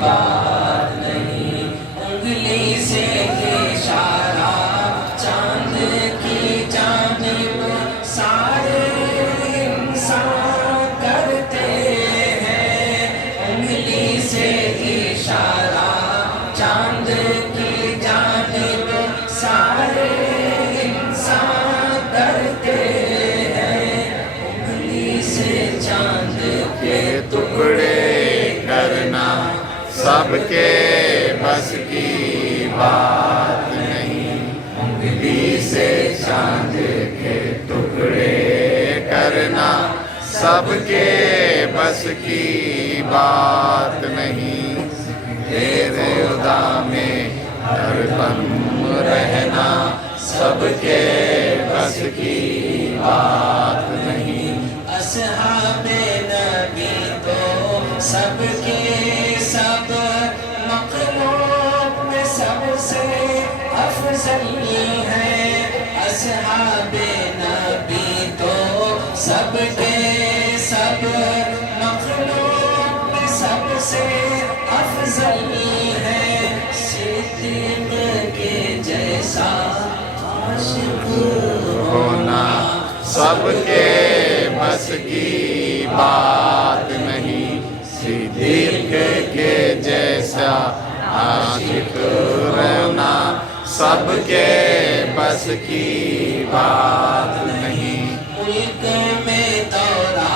بات نہیں، انگلی سے اشارہ چاند کی جانب سارے انسان کرتے ہیں، انگلی سے اشارہ چاند کی جانب سارے انسان کرتے ہیں، انگلی سے چاند کے ٹکڑے کرنا سب کے بس کی بات نہیں، انگلی سے چاند کے ٹکڑے کرنا سب کے بس کی بات نہیں، تیرے خدا میں ہر دم رہنا سب کے بس کی بات نہیں۔ اصحاب نبی تو سب کے سب مخلوق میں سب سے افضل ہیں، اصحاب نبی تو سب کے سب مخلوق میں سب سے افضل ہیں، صدیق کے جیسا عاشق ہونا سب کے بس کی بات نہیں، صدیق کے جیسا عاشق رہنا سب کے بس کی بات نہیں۔ ملک میں دورہ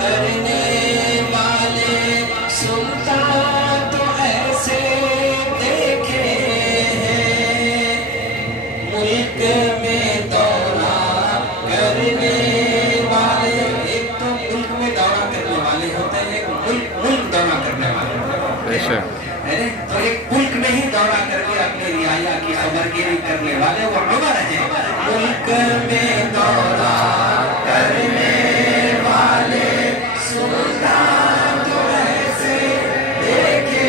کرنے والے سلطان تو ایسے دیکھے ہیں، ملک میں دورہ کرنے والے، ایک تو ملک میں دورہ کرنے والے ہوتے ہیں، ایک ملک دورہ کرنے والے ہوتے بے شک ہیں، تو ایک ملک میں ہی دورہ کر کے اپنی رعایا کی خبر گیری کرنے والے وہ عمر ہیں۔ ملک میں دورہ کرنے والے سلطان تو ایسے دیکھے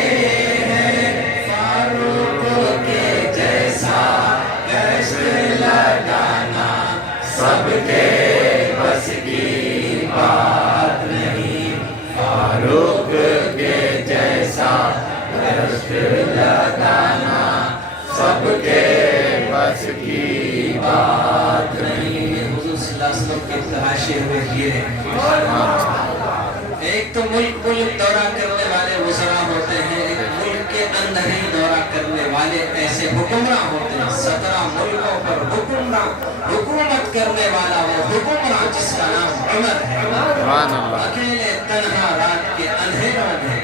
ہیں، فاروق کے جیسا گشت لگانا سب کے بس کی بات نہیں، فاروق کے جیسا گشت لگانا سب کے بس کی بات نہیں۔ حضور صلی اللہ علیہ وسلم کے تراشے ہوئے ہیرے، ایک تو ملک دورہ کرنے والے وزراء ہوتے ہیں، ایک ملک کے اندر ہی دورہ کرنے والے ایسے حکمراں ہوتے ہیں، 17 ملکوں پر حکومت کرنے والا وہ حکمراں جس کا نام عمر ہے، سبحان اللہ۔ اکیلے تنہا رات کے اندھیروں میں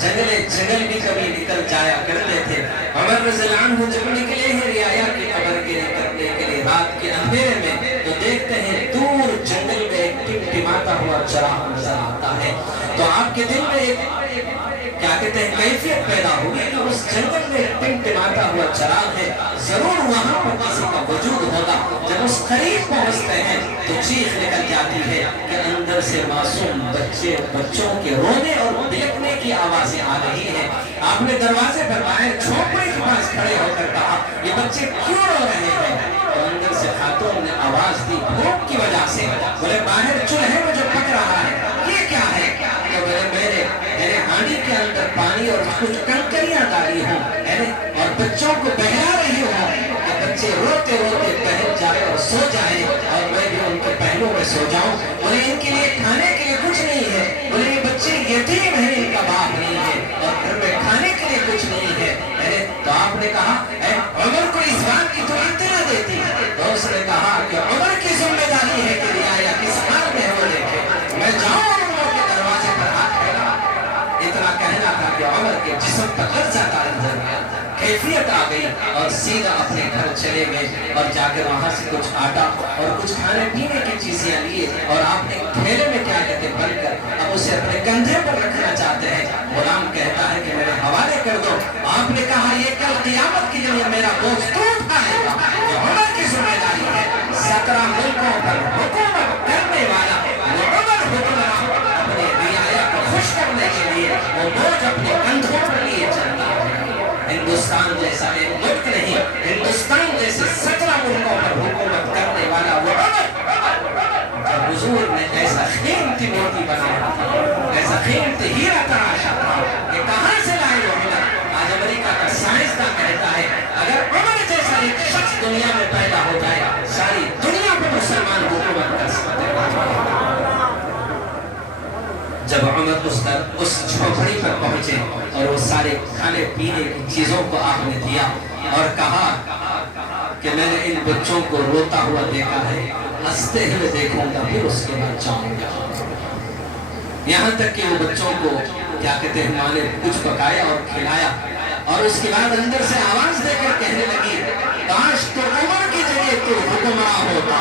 جنگل بھی کبھی نکل جایا کرتے تھے، عمر رضی اللہ عنہ جب نکلے ہیں رعایا کی خبر گیری کرنے کے لیے رات کے اندھیرے میں، تو دیکھتے ہیں دور جنگل میں ایک ٹمٹماتا ہوا چراغ نظر آتا ہے، تو آپ کے دل میں ایک کیا کہتے ہیں کیفیت پیدا ہوگی کہ اس جنگل میں ایک ٹمٹماتا ہوا چراغ ہے، ضرور وہاں پر کسی کا وجود ہوگا۔ جب اس قریب پہنچتے ہیں تو چیخ نکل جاتی ہے کہ اندر سے معصوم بچوں کے رونے اور بلکنے کی آوازیں آ رہی ہیں۔ آپ نے دروازے پر باہر جھونپڑے کے پاس کھڑے ہو کر کہا یہ بچے کیوں رو رہے ہیں؟ تو اندر سے خاتون نے آواز دی بھوک کی وجہ سے، بولے باہر چولہے میں جو پک رہا ہے یہ کیا ہے؟ تو بولے میرے ہانڈی کے اندر پانی اور کچھ کنکریاں ڈالی ہوں اور بچوں کو بہلا رہی ہوں کہ بچے روتے روتے بہل جائے اور سو جائیں اور میں بھی ان کے پہلوں میں سو جاؤں۔ بولے ان کے لیے کھانے کے لیے کچھ نہیں ہے، بولے یہ بچے یتیم ہیں، ان کا باپ نہیں ہے اور گھر میں کھانے کے لیے کچھ نہیں ہے۔ تو آپ نے کہا اے عمر کو اس بات کی تو اطلاع دیتی، تو اس نے کہا کہ عمر کی ذمہ داری ہے کہ رعایا کس حال میں ہے وہ دیکھے، میں جاؤں اور عمر کے دروازے پر ہاتھ پھیلا۔ اتنا کہنا تھا کہ عمر کے جسم پر لرزہ طاری ہو گیا، کیفیت آ گئی اور سیدھا اپنے گھر چلے گئے اور جا کر وہاں سے کچھ آٹا اور کچھ کھانے پینے کی چیزیں لیے اور آپ نے تھیلے میں کیا کہتے ہیں بند کر اب اسے اپنے کندھے پر رکھنا چاہتے ہیں۔ غلام کہتا ہے کہ میرے حوالے کر دو۔ آپ نے کہا یہ کل قیامت کے لیے میرا بوجھ تو اٹھائے گا، یہ عمر کی ذمہ داری ہے۔ 17 ملکوں پر حکومت کرنے والا وہ عمر حکمراں اپنے رعایا کو خوش کرنے کے لیے وہ بوجھ اپنے کندھوں پر لیے چلتا ہے۔ ہندوستان جیسا ایک ملک نہیں، ہندوستان جیسے 17 ملکوں پر حکومت کرنے والا وہ عمر، جب حضور نے ایسا قیمتی موتی بنایا تھا، ایسا قیمتی ہیرا تراشا تھا کہ کہاں سے سارے کھانے پینے کی چیزوں کو آپ نے دیا اور کہا کہ میں نے ان بچوں کو روتا ہوا دیکھا ہے، ہنستے ہوئے دیکھوں گا پھر اس کے بعد جاؤں گا۔ یہاں تک کہ وہ بچوں کو کیا کہتے ہیں ماں نے کچھ پکایا اور کھلایا، اور اس کے بعد اندر سے آواز دے کر کہنے لگی کاش تو عمر کی جگہ تو حکمراں ہوتا۔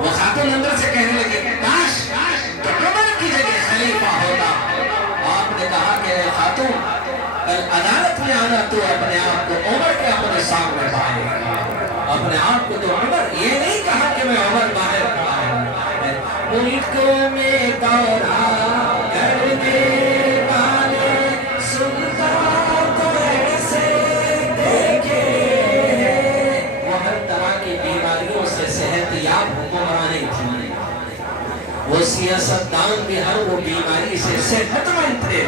وہ خاتون اندر سے کہنے لگی کاش تو عمر کی جگہ خلیفہ ہوتا۔ آپ نے کہا کہ اے خاتون کل عدالت میں آنا تو اپنے آپ کو عمر کے اپنے سامنے پائے گا، اپنے آپ کو تو عمر، یہ نہیں کہا کہ میں عمر باہر کھڑا ہوں۔ ملک میں دورہ کرنے والے سلطان کو ایسے دیکھے ہیں، وہ ہر طرح کی بیماریوں سے صحت یاب حکمرانی تھی، وہ سیاستدان بھی ہر وہ بیماری سے صحت مند تھے۔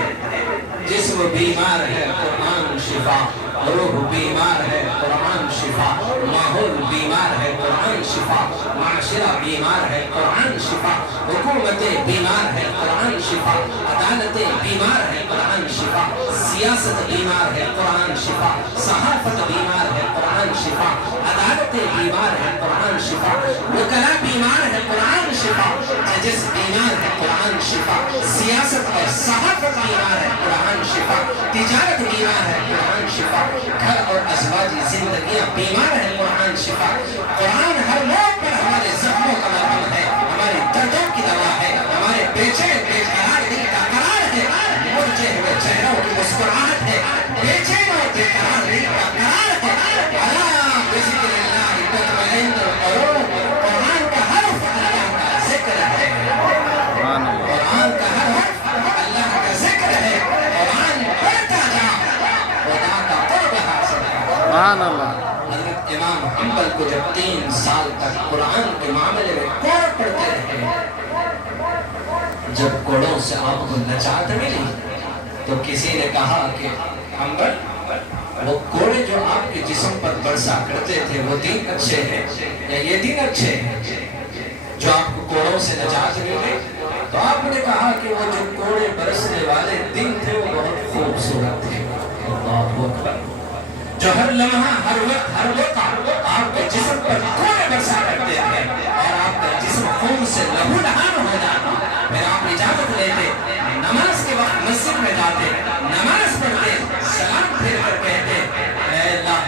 جسم بیمار ہے قرآن شفا، روح بیمار ہے قرآن شفا، ماحول بیمار ہے قرآن شفا، معاشرہ بیمار ہے قرآن شفا، حکومتیں بیمار ہے قرآن شفا، عدالتیں بیمار ہے قرآن شفا، سیاست بیمار ہے قرآن شفا، صحافت بیمار ہے قرآن شفا، عدالتیں بیمار ہے قرآن شفا، وکلاء بیمار ہے قرآن شفا، ججز بیمار ہے قرآن شفا، سیاست اور صحافت بیمار ہے قرآن شفا، تجارت بیمار ہے قرآن شفا، گھر اور ازواجی زندگیاں بیمار ہے قرآن شفا۔ قرآن ہر موڑ پر ہمارے زخموں کا مرہم ہے، ہمارے دردوں کی دوا ہے، ہمارے بے چین بے قرار دل کا قرار ہے، مرجھے ہوئے چہروں کی مسکراہٹ ہے، بے چین اور بے قرار دل کا قرار ہے۔ اللہ بذکر اللہ تطمئن القلوب، قرآن کا حرف اللہ کا ذکر ہے، قرآن کا حرف اللہ کا ذکر ہے، قرآن پڑھتا جا خدا کا قرب حاصل ہے۔ سبحان اللہ۔ حضرت امام حنبل کو جب 3 سال تک قرآن کے معاملے میں کوڑ پڑتے رہے، جب کوڑوں سے آپ کو نجات ملی تو کسی نے کہا کہ حنبل وہ کوڑے جو آپ کے جسم پر برسا کرتے تھے وہ دن اچھے ہیں یا یہ دن اچھے ہیں جو آپ کو کوڑوں سے نجات ملے؟ تو آپ نے کہا کہ وہ جو کوڑے برسنے والے دن تھے وہ بہت خوبصورت تھے۔ اللہ اکبر، جو ہر لمحہ ہر وقت آپ کے جسم پر کوڑے برسا کرتے تھے اور آپ کا جسم خون سے لہو لہان ہو جاتا، پھر آپ اجازت لیتے، نماز کے وقت مسجد میں جاتے، نماز پڑھتے، سلام پھیر کر کہتے اے اللہ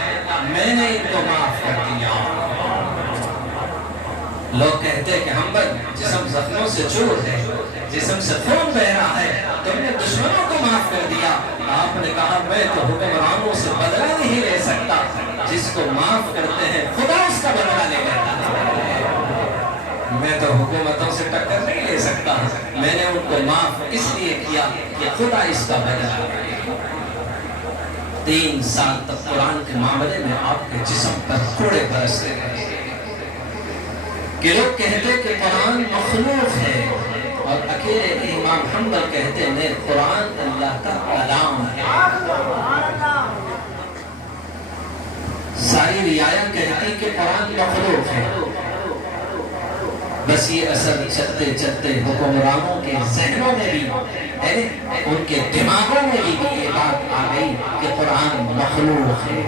میں نے ان کو معاف کر دیا۔ لوگ کہتے کہ حنبل جسم زخموں سے چور ہے، جسم سے خون بہ رہا ہے، تم نے دشمنوں کو معاف کر دیا۔ آپ نے کہا میں تو حکمرانوں سے بدلہ نہیں لے سکتا، جس کو معاف کرتے ہیں خدا اس کا بدلہ لے لیتا ہے۔ میں تو حکومتوں سے ٹکر نہیں لے سکتا، میں نے ان کو معاف اس لیے کیا کہ خدا اس کا بدلہ لے۔ 3 سال تک قرآن کے معاملے میں آپ کے جسم پر کوڑے برستے رہے کہ لوگ کہتے کہ قرآن مخلوق ہے، اور اکیلے امام حنبل کہتے ہیں قرآن اللہ کا کلام ہے۔ ساری رعایا کہتی کہ قرآن مخلوق ہے، بس یہ اثر چلتے چلتے حکمرانوں کے ذہنوں میں بھی، ان کے دماغوں میں بھی یہ بات آ گئی کہ قرآن مخلوق ہے۔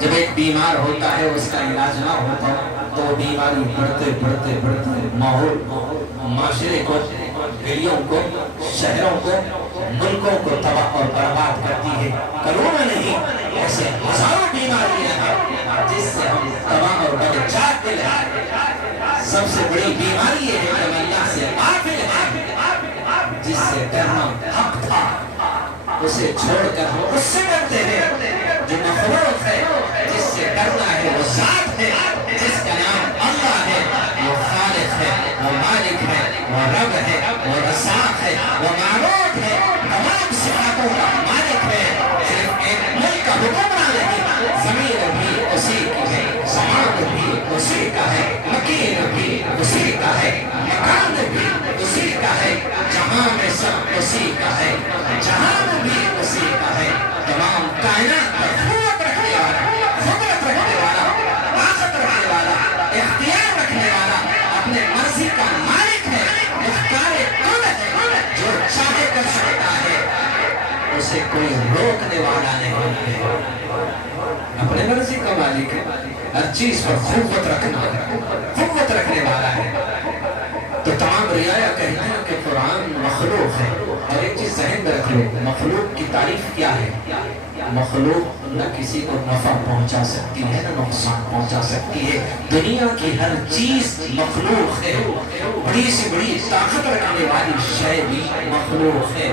جب ایک بیمار ہوتا ہے اس کا علاج نہ ہوتا تو بیماری بڑھتے بڑھتے بڑھتے ماحول معاشرے کو، گلیوں کو، شہروں کو، ملکوں کو تباہ اور برباد کرتی ہے۔ کروڑوں نہیں ایسے ہزاروں بیماریاں ہیں جس سے ہم تباہ اور برباد ہیں۔ سب سے بڑی بیماری یہ ہے کہ اللہ سے غافل ہے، جس سے ڈرنا حق تھا اسے چھوڑ کر ہم اس سے ڈرتے ہیں جو مخلوق ہے۔ جس سے ڈرنا ہے وہ ذات ہے، جس کا نام اللہ ہے، وہ خالق ہے، وہ مالک ہے، وہ رب ہے، وہ رزاق ہے، وہ معبود ہے، تمام صفاتوں کا مالک ہے۔ صرف ایک ملک کا حکمران نہیں، زمین بھی اسی کی ہے، سماعت بھی اسی کا ہے، مکین بھی اسی کا ہے، مکان بھی اسی کا ہے، جہاں میں سب اسی کا ہے، جہان بھی اسی کا ہے۔ تمام کائنات پر قوت رکھنے والا، قدرت رکھنے والا، طاقت رکھنے والا، اختیار رکھنے والا، اپنے مرضی کا مالک ہے، مختار کل ہے، جو چاہے کر سکتا ہے، उसे कोई रोकने वाला नहीं है। अपने मर्जी का मालिक है, हर चीज पर खुव्वत रखना है, खुव्वत रखने वाला है। तो तमाम रियाया कहते हैं कि कुरान मखलूक है। और एक चीज जहन में रख लो, मखलूक की तारीफ क्या है? मखलूक न किसी को नफा पहुंचा सकती है न नुकसान पहुंचा सकती है। दुनिया की हर चीज मखलूक है। बड़ी से बड़ी ताकत रखने वाली शय भी मखलूक है।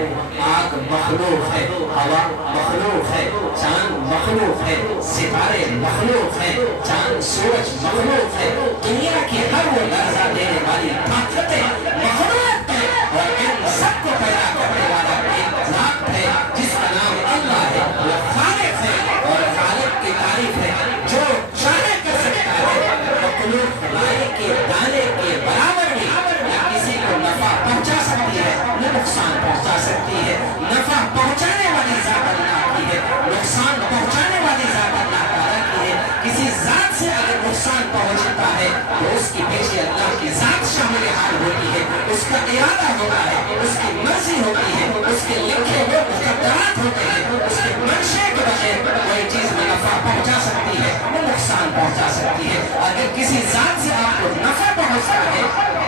आग मखलूक है, हवा मखलूक है, चांद मखलूक है, सितारे मखलूक है, चांद सूरज मखलूक है। दुनिया की हर वो लर्जा देने वाली ताकतें मखलूक है। और इन सबको पैदा करने वाला एक ज़ात है जिसका नाम अल्लाह है। वो खालिक है और खालिक की तारीफ है जो चाहे कर सकता है। मखलूक राई के दाने के बराबर भी न किसी को नफा पहुंचा सकती है न नुकसान पहुंचा सकती है। नफा पहुंचाने वाली ज़ात अल्लाह की है, नुकसान पहुंचाने वाली ज़ात अल्लाह ताला की है। किसी ज़ात से अगर नुकसान पहुंचता है तो उसके पीछे अल्लाह की ज़ात शामिल हाल होती है, उसका इरादा होता है, उसकी मर्जी होती है, उसके लिखे हुए मुकद्दरात होते हैं। उसके मंशे के बगैर कोई चीज में नफा पहुंचा सकती है वो नुकसान पहुंचा सकती है। अगर किसी ज़ात से आपको नफा पहुंचता है,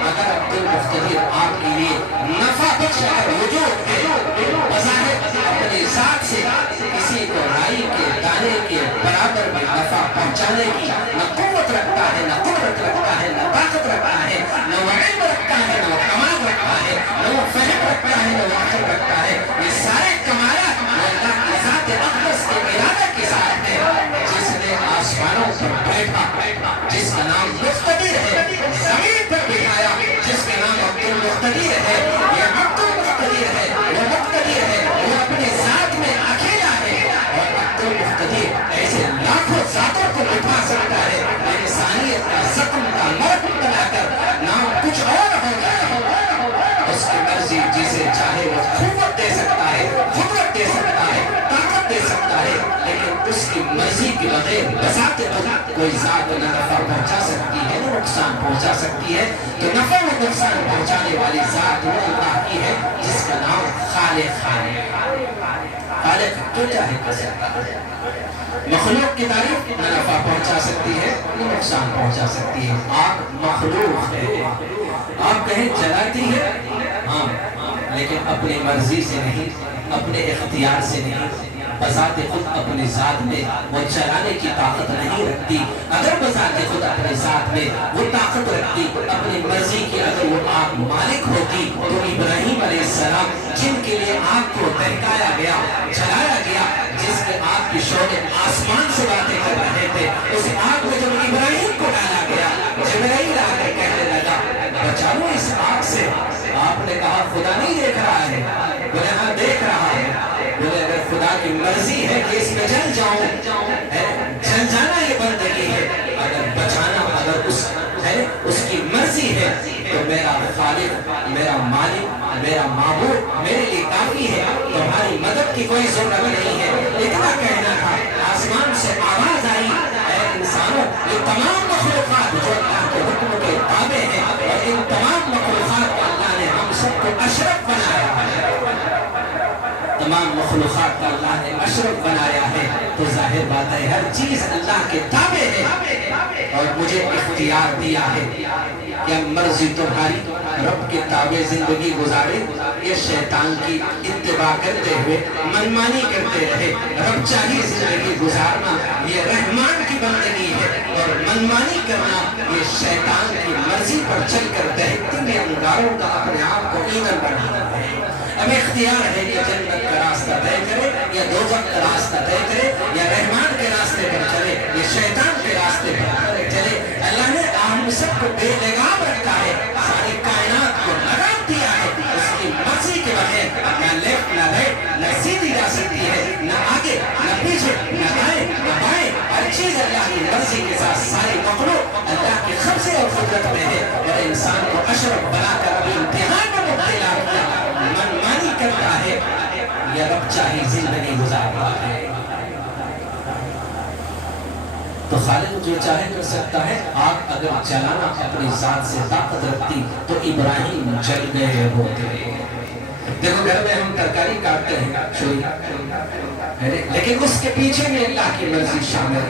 अगर अब्दुल मुख्तदिर आपके लिए नफा बख्श अगर वजूद है, बज़ाहिर अपनी ज़ात से किसी को राई के दाने के बराबर में नफा पहुंचाने की न कुव्वत रखता है, न कुदरत रखता है, न ताकत रखता है, न वो इल्म रखता है, न वो कमाल रखता है, न वो फहम रखता है, न वो अक्ल रखता है। ये सारे कमालात अल्लाह की ज़ात अक़दस के इरादे के साथ है। जिसने आसमानों पर बैठा, जिसका नाम मुख्तदिर है, ज़मीन पर बिठाया, जिसका नाम अब्दुल मुख्तदिर है। ये अब्दुल मुख्तदिर है, वो मुख्तदिर है, वो अपनी ज़ात में अकेला है। और अब्दुल मुख्तदिर ऐसे लाखों ज़ातों को बिठा सकता है। इंसानियत का ज़ख्म का मरहम बनाकर नाम कुछ और हो गया। उसकी मर्जी जिसे चाहे वो खुव्वत दे सकता है, खुदरत दे सकता है, ताकत दे सकता है, लेकिन उसकी मर्जी के बगैर बसाते वक्त कोई ज़ात न नफा पहुंचा सकती है न नुकसान पहुंचा सकती है। तो नफा व नुकसान पहुंचाने वाली ज़ात वो अल्लाह की है जिसका नाम खालिक है। खालिक जो चाहे कर सकता है। मखलूक की तारीफ न नफा पहुंचा सकती है न नुकसान पहुंचा सकती है। आग मखलूक है। आप कहें जलाती है, हाँ, लेकिन अपनी मर्जी से नहीं, अपने इख्तियार से नहीं, बज़ाते खुद अपनी ज़ात में वो चलाने की ताकत नहीं रखती। अगर बज़ाते खुद अपनी ज़ात में वो ताकत रखती, अपनी मर्जी की अगर वो आग मालिक होती, तो इब्राहीम अलैहिस्सलाम जिनके लिए आग को बहकाया गया, जलाया गया, जिसके आग की शोले आसमान से बातें कर रहे थे, उस आग में जब इब्राहीम को डाला गया, जिब्राईल आकर कहने लगा बचा लो इस आग से। आपने कहा खुदा नहीं देख रहा है। बोले हाँ देख रहा है। बोले अगर खुदा की मर्जी है कि इसमें जल जाऊं, जल जाना ये बंदगी है। अगर बचाना अगर उस है उसकी मर्जी है तो मेरा खालिक, मेरा मालिक, मेरा माबूद मेरे लिए काफी है। तुम्हारी मदद की कोई जरूरत नहीं है। इतना कहना था, आसमान से आवाज आई, इंसानों ये तमाम मखलूक़ात जो अल्लाह के हुक्म के ताबे हैं, और इन तमाम मखलूक़ात को अल्लाह ने हम सबको अशरफ बनाया है। तमाम मखलूक़ात का अल्लाह ने अशरफ बनाया है। तो जाहिर बात है हर चीज अल्लाह के ताबे है। और मुझे इख्तियार दिया है कि मर्जी तुम्हारी रब के ताबे जिंदगी गुजारे ये शैतान की इत्तिबा करते हुए मनमानी करते रहे। रब चाहिए जिंदगी गुजारना ये रहमान की बंदगी है, और मनमानी करना ये शैतान की मर्जी पर चलकर बहती हुई अंगारों का अपने आप को ईंधन बनाना है। अब इख्तियार है कि जन्नत का रास्ता तय करे या दोज़ख का रास्ता तय करे, या रहमान के रास्ते पर चले या शैतान के रास्ते पर चले। अल्लाह ने हम सबको बेलगाम रखा है, सारी कायनात को लगाम दिया है। उसकी मर्जी के बगैर न लेफ्ट न राइट न सीधी जा सकती है, न आगे न पीछे, न दाएं न बाएं। हर चीज अल्लाह की मर्जी के साथ सारी मखलूक अल्लाह के कब्ज़े और कुदरत में है। और इंसान को अशरफ बनाकर अभी इम्तिहान में मुब्तला किया, मनमानी करता है या रब चाहे जिंदगी गुजारता है। तो खालिक जो चाहे कर सकता है। आग अगर जलाना अपनी जात से ताकत रखती तो इब्राहिम जल गए होते। देखो घर में हम तरकारी काटते हैं छुरी, लेकिन उसके पीछे में अल्लाह की मर्जी शामिल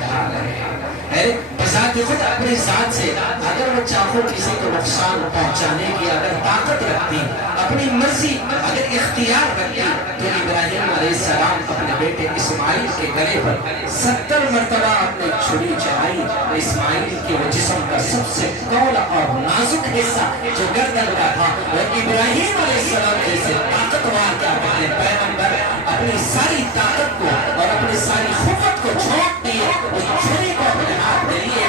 है। बजात खुद अपनी जात से अगर वो चाहो किसी को नुकसान पहुंचाने की अगर ताकत रखती, अपनी मर्जी अगर इख्तियार रखती, तो इब्राहिम अलैहिस्सलाम अपने बेटे इस्माइल के गले पर 70 मरतबा अपनी छुरी चलाई। इस्माइल के वो जिस्म का सबसे कौला और नाजुक हिस्सा जो गर्दन का था, वो इब्राहिम अलैहिस्सलाम जैसे ताकतवर क्या अपने पैगंबर अपनी सारी ताकत को और अपनी सारी खुफत को छोड़ दिए, उस छुरी को अपने हाथ में लिए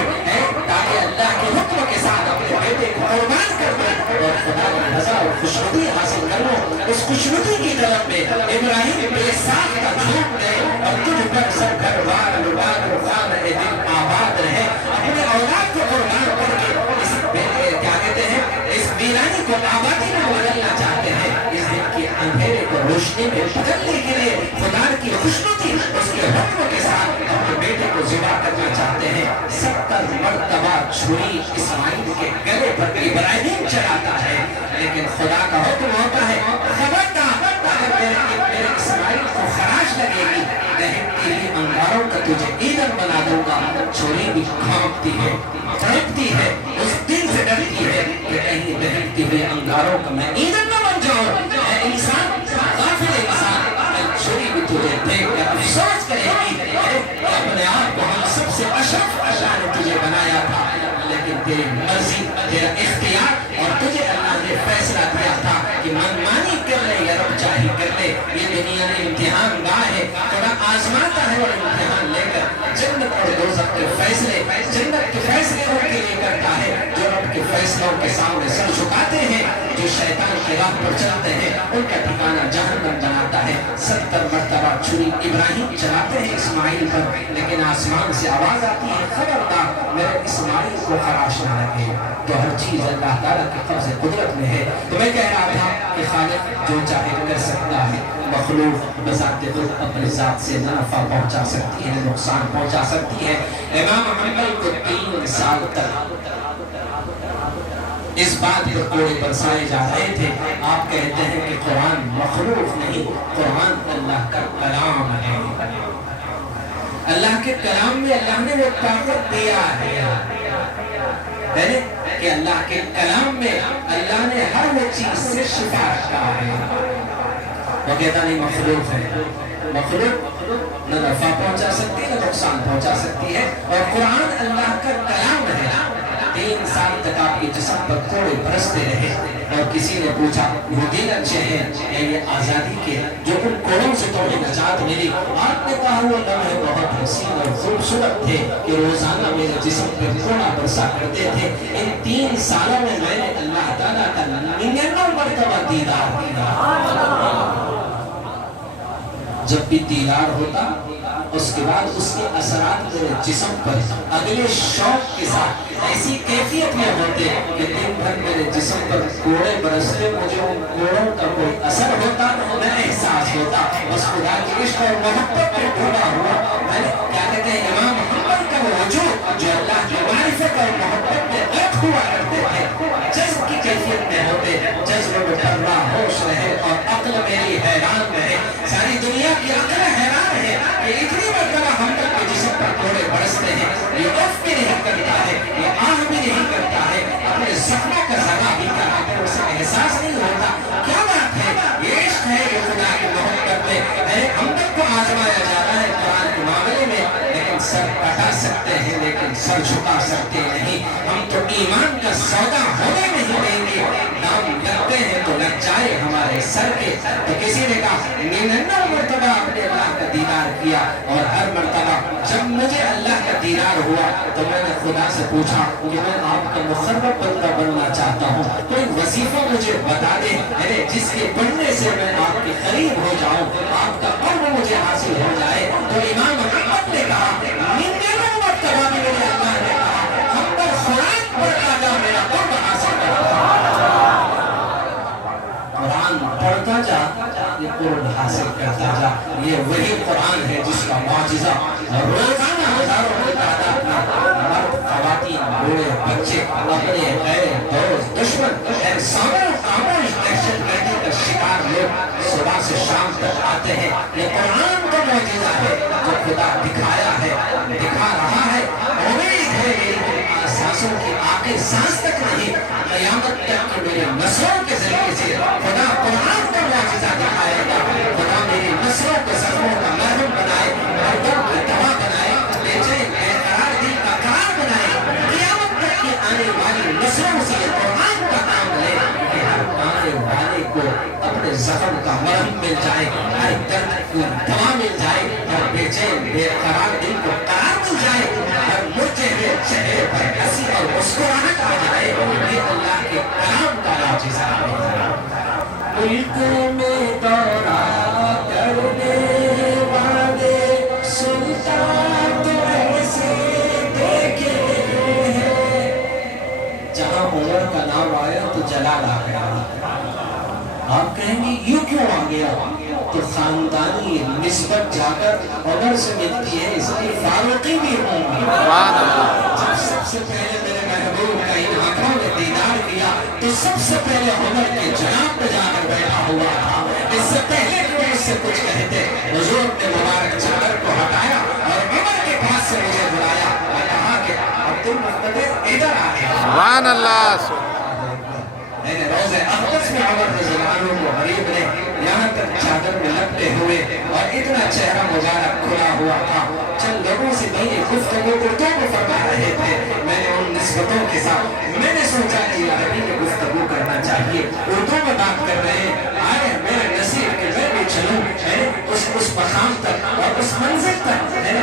ताकि अल्लाह के हुक्म के साथ अपने बेटे को कुर्बान कर दे और खुदा की रज़ा और खुशनुदी हासिल कर लो। उस खुशनुदी की तरफ में इब्राहिम बेसाख का झूम दे और तुझ पर सब घर बार लुबाद रुखान ए दिल आबाद रहे। अपने औलाद को कुर्बान करके इस क्या कहते हैं, इस वीरानी को आबादी में बदलना चाहते हैं। इस दिन के अंधेरे को रोशनी में बदलने के लिए खुदा की खुशनुदी उसके हुक्म के साथ अपने बेटे को ज़िबा करना चाहते हैं। 70 मरतबा छुरी इस्माइल के गले पर इब्राहिम चढ़ाता है, लेकिन खुदा का हुक्म होता है खबरदार अगर मेरे इस्माइल को खराश लगेगी, दहकती हुई अंगारों का तुझे ईंधन बना दूंगा। छुरी भी कांपती है, तड़पती है, उस दिन से डरती है कि कहीं दहकती हुई अंगारों का मैं ईंधन न बन जाऊं। इंसान गाफिल इंसान, छुरी भी तुझे देख कर अफसोस करेगी अपने आप को हम सबसे अशरफ अल्लाह ने तुझे बनाया था, लेकिन तेरी मर्जी तेरा इख्तियार और तुझे अल्लाह ने फैसला दिया था कि मनमानी कर ले या रब चाही कर ले। ये दुनिया में इम्तिहान गाह है, थोड़ा आजमाता है और इम्तिहान लेकर जन्नत और दोज़ख के फैसले, जन्नत के फैसले उनके लिए करता है जो रब के फैसलों के सामने सर झुकाते हैं, जो शैतान की राह पर चलते हैं उनका ठिकाना जहन्नम बनाता है। 70 मरतबा छुरी इब्राहिम चलाते हैं इस्माइल पर, लेकिन आसमान से आवाज आती है खबरदार मेरे इस्माइल को खराश न लगे। तो हर चीज अल्लाह ताला के कब्ज़े कुदरत में है। तो मैं कह रहा था कि खालिक जो चाहे कर सकता है, मखलूक बज़ाते खुद अपनी जात से न नफा पहुंचा सकती है न नुकसान पहुंचा सकती है। इमाम हम्बल को 3 साल तक इस बात पर कोड़े बरसाए जा रहे थे। आप कहते हैं कि कुरान मखलूक नहीं, कुरान अल्लाह का कलाम है। अल्लाह के कलाम में अल्लाह ने वो ताकत दिया है कि अल्लाह के कलाम में अल्लाह ने हर वो चीज से शिफा रखा है। वो कहता नहीं मखलूक है, मखलूक न नफा पहुंचा सकती है न नुकसान पहुंचा सकती है, और कुरान अल्लाह का कलाम है। 3 साल तक आपके जिस्म पर कोड़े बरसते रहे और किसी ने पूछा वो दिन अच्छे हैं या ये आज़ादी के जो उन कोड़ों से तुम्हें नजात मिली? आपने कहा वो लम्हे बहुत हसीन और खूबसूरत थे कि रोजाना मेरे जिस्म पर कोड़ा बरसा करते थे। इन 3 सालों में मैंने अल्लाह ताला का 99 मरतबा दीदार किया। जब भी दीदार होता उसके बाद उसके असरात मेरे जिस्म पर अगले शौक के साथ ऐसी कैफियत में होते कि दिन भर मेरे जिस्म पर कोड़े बरसते, मुझे उन कोड़ों का कोई असर होता न एहसास होता। उस खुदा की इश्क और मोहब्बत में डूबा हुआ मैंने क्या कहते हैं इमाम हम्बल का वो वजूद जो अल्लाह की मारिफत और मोहब्बत में गर्क हुआ करते थे, जज्ब की कैफियत में होते, जज्ब में ठर्रा होश रहे और अक्ल मेरी हैरान रहे। सारी दुनिया की अक्ल हैरान है कि इतनी मरतबा हम तक के जिस्म पर कोड़े बरसते हैं, ये उफ भी नहीं करता है, ये आह भी नहीं करता है, अपने जख्मों का सगा भी करने पर उसे एहसास नहीं होता। क्या बात है, ये इश्क है, ये खुदा की मोहब्बत में है। हम तक को आजमाया जा रहा है कुरान के मामले में, लेकिन सर कटा सकते हैं लेकिन सर झुका सकते नहीं। हम तो ईमान का सौदा होने नहीं देंगे, दाम लगते हैं तो लग जाए हमारे सर के। तो किसी ने कहा 99 मरतबा अपने अल्लाह का दीदार किया, और हर मरतबा जब मुझे अल्लाह का दीदार हुआ तो मैंने खुदा से पूछा कि मैं आपका मुक़र्रब बंदा बनना चाहता हूँ, कोई वजीफा मुझे बता दे जिसके पढ़ने से मैं आपके करीब हो जाऊँ, आपका क़ुर्ब मुझे हासिल हो जाए। तो इमाम अहमद ने कहा 99 मरतबा भी मुझे अल्लाह ने कहा हम पर कुरान पढ़ता जा, मेरा क़ुर्ब हासिल करता। कुरान पढ़ता जा, ये क़ुर्ब हासिल करता जा। ये वही कुरान है जिसका मौजिज़ा रोजाना हजारों की तादाद में मर्द, ख़वातीन, बूढ़े, बच्चे अपने गैर दोस्त दुश्मन दहशतगर्दी का शिकार लोग तक आते हैं। ये कुरान का मौजूदा है जो खुदा दिखाया है, दिखा रहा है। उम्मीद है मेरी सांसों की आखिरी सांस तक नहीं, क़यामत तक की मेरी नस्लों के जरिए से खुदा कुरान का मौजूदा दिखाएगा। खुदा मेरी नस्लों के जख्मों का मरहम बनाए, दर्द की दवा बनाए, बेचैन बेकरार दिल का करार बनाए। क़यामत तक की आने वाली नस्लों से कुरान का काम ले कि हर आने वाले को अपने जख्म का मरहम मिल जाए, हर दर्द की दवा मिल जाए, हर बेचैन बेकरार दिल को करार मिल जाए, हर मुर्जे हुए चेहरे पर हंसी और मुस्कुराहट आ जाए। ये अल्लाह के कलाम का मुआजिज़ा है। मुल्क में दौरा करने वाले सुल्तान तो ऐसे देखे हैं। जहाँ उमर का नाम आया तो जलाल आ गया। आप कहेंगे यूं क्यों आ गया? तो खानदानी निस्बत जाकर उमर से मिलती है, इसलिए फारूकी भी होंगे। जब सबसे पहले मेरे महबूब का इन आंखों ने दीदार किया तो सबसे पहले उमर के जनाब पे जाकर बैठा हुआ था। इससे पहले कि मैं इससे कुछ कहते, हुजूर ने मुबारक चादर को हटाया और उमर के पास से मुझे बुलाया और कहा कि अब्दुल मुक्तदिर इधर आ गया। सुभान अल्लाह। मैंने रोज़े अक़दस में उमर रज़ियल्लाहु अन्हु को गरीब ने यहाँ तक चादर में लपटे हुए और इतना चेहरा मुबारक खुला हुआ था। चंद लोगों से दीनी गुफ्तगू उर्दू में फरमा रहे थे। मैंने उन निस्बतों के साथ मैंने सोचा कि अरबी में गुफ्तगू करना चाहिए, उर्दू में बात कर रहे हैं। आए मेरे नसीब के मैं भी चलूँ उस मकाम तक और उस मंजिल तक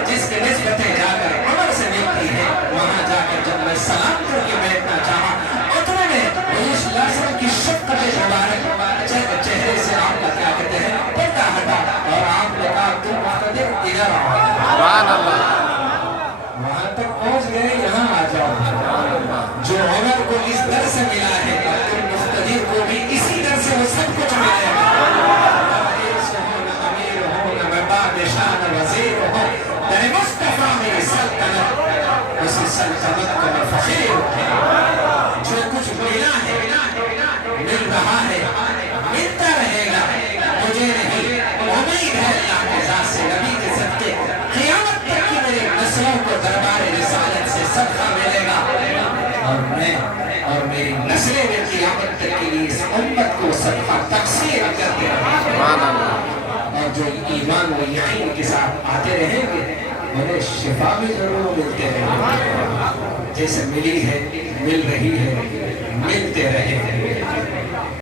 जिसकी निस्बतें जाकर उमर से मिलती है। वहाँ जाकर जब मैं सलाम करके बैठना चाहा, उतने में की शक्ल मुबारक चेहरे से आपका क्या कहते हैं पर्दा हटा और आपने कहा तुम मुक़्तदिर इधर आओ। वहाँ तक पहुँच गए, यहाँ आ जाओ। जो उमर को इस दर से मिला है तुम मुक़्तदिर को भी इसी दर से वो सब कुछ मिलेगा। अमीर हो न बादशाह न वज़ीर हो, तेरे मुस्तफ़ा मेरी सल्तनत, उसी सल्तनत को मैं फ़कीर हूँ। जो कुछ मिला है मिल रहा है, मिलता रहेगा। मुझे नहीं उम्मीद है अल्लाह के ज़ात से, नबी के सदक़े क़यामत तक की मेरी नस्लों को दरबार रिसालत से सदका मिलेगा और मैं और मेरी नस्लें भी क़यामत तक के लिए इस उम्मत को सदका तक़सीम करते रहेंगे। और जो ईमान व यकीन के साथ आते रहेंगे उन्हें शिफा भी जरूर मिलते रहेंगे। जैसे मिली है, मिल रही है, मिलते रहे।